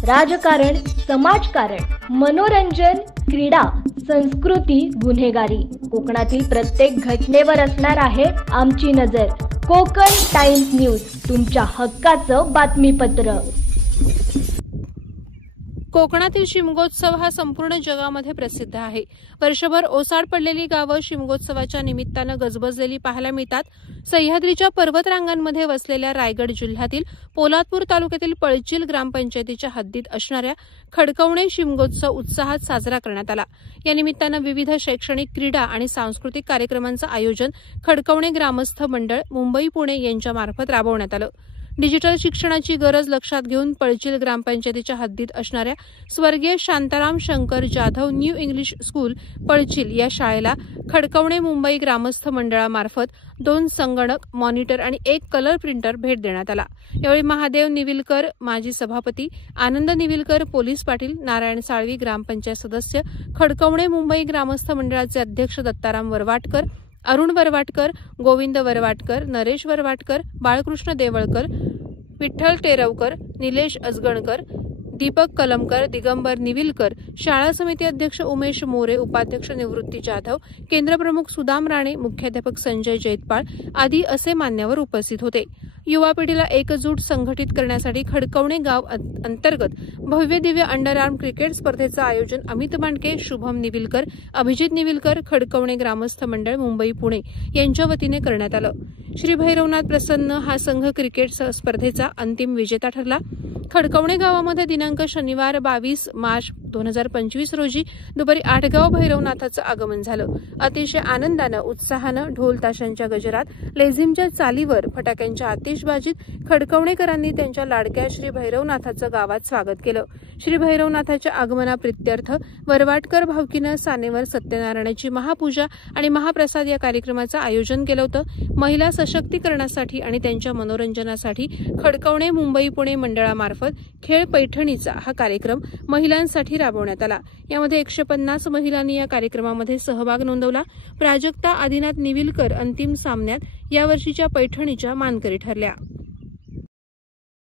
राजकारण, समाजकारण, मनोरंजन, क्रीडा, संस्कृती, गुन्हेगारी, कोकणातील प्रत्येक घटनेवर असणार आहे आमची नजर। कोकण टाइम्स न्यूज, तुमच्या हक्काचं बातमीपत्र। कोकणातील शिमगोत्सव हा संपूर्ण जगामध्ये प्रसिद्ध आहे। वर्षभर ओसाड पडलेली गावं शिमगोत्सवाच्या निमित्तानं गजबजलेली पाहायला मिळतात। सह्याद्रीच्या पर्वतरांगांमध्ये वसलेल्या रायगड जिल्ह्यातील पोलादपूर तालुक्यातील पळचिल ग्रामपंचायतीच्या हद्दीत असणाऱ्या खडकवणे शिमगोत्सव उत्साहात साजरा करण्यात आला। या निमित्तानं विविध शैक्षणिक, क्रीडा आणि सांस्कृतिक कार्यक्रमांचं आयोजन खडकवणे ग्रामस्थ मंडळ मुंबई पुणे यांच्यामार्फत राबवण्यात आलं। डिजिटल शिक्षणाची गरज लक्षात घेऊन पळचिल ग्रामपंचायतीच्या हद्दीत असणाऱ्या स्वर्गीय Shantaram Shankar Jadhav new English school Palchil या शाळेला खडकवणे मुंबई ग्रामस्थ मंडळामार्फत 2 संगणक, मॉनिटर आणि 1 कलर प्रिंटर भेट देण्यात आला। यावेळी महादेव निविलकर, माजी सभापती आनंद निविलकर, पोलीस पाटील नारायण साळवी, ग्रामपंचायत सदस्य खडकवणे मुंबई ग्रामस्थ मंडळाचे अध्यक्ष दत्ताराम वरवाटकर, अरुण वरवाटकर, गोविंद वरवाटकर, नरेश वरवाटकर, बाळकृष्ण देवळकर, विठ्ठल टेरवकर, निलेश अजगणकर, दीपक कलमकर, दिगंबर निविलकर, शाळा समिती अध्यक्ष उमेश मोरे, उपाध्यक्ष निवृत्ती जाधव, केंद्रप्रमुख सुदाम राणे, मुख्याध्यापक संजय जैतपाळ आदी असे मान्यवर उपस्थित होते। युवा पिढीला एकजूट संघटित करण्यासाठी खडकवणे गाव अंतर्गत भव्य दिव्य अंडरआर्म क्रिकेट स्पर्धेचं आयोजन अमित मांडके, शुभम निविलकर, अभिजित निविलकर, खडकवणे ग्रामस्थ मंडळ मुंबई पुणे यांच्या वतीने करण्यात आलं। श्री भैरवनाथ प्रसन्न हा संघ क्रिकेट स्पर्धेचा अंतिम विजेता ठरला। खडकवणे गावामध्ये दिनांक शनिवार 22 मार्च 2025 रोजी दुपारी 8 गाव भैरवनाथाचं आगमन झालं। अतिशय आनंदानं, उत्साहानं, ढोल ताशांच्या गजरात, लेझिमच्या चालीवर, फटाक्यांच्या आतिषबाजीत खडकवणेकरांनी त्यांच्या लाडक्या श्री भैरवनाथाचं गावात स्वागत केलं। श्री भैरवनाथाच्या आगमनाप्रित्यर्थ वरवाटकर भावकीनं सानेवर सत्यनारायणाची महापूजा आणि महाप्रसाद या कार्यक्रमाचं आयोजन केलं होतं। महिला सशक्तीकरणासाठी आणि त्यांच्या मनोरंजनासाठी खडकवणे मुंबई पुणे मंडळामार्फत खेळ पैठणीचा हा कार्यक्रम महिलांसाठी राबवण्यात आला। यामध्ये 150 महिलांनी या कार्यक्रमामध्ये सहभाग नोंदवला। प्राजक्ता आदिनाथ निविलकर अंतिम सामन्यात यावर्षीच्या पैठणीच्या मानकरी ठरल्या।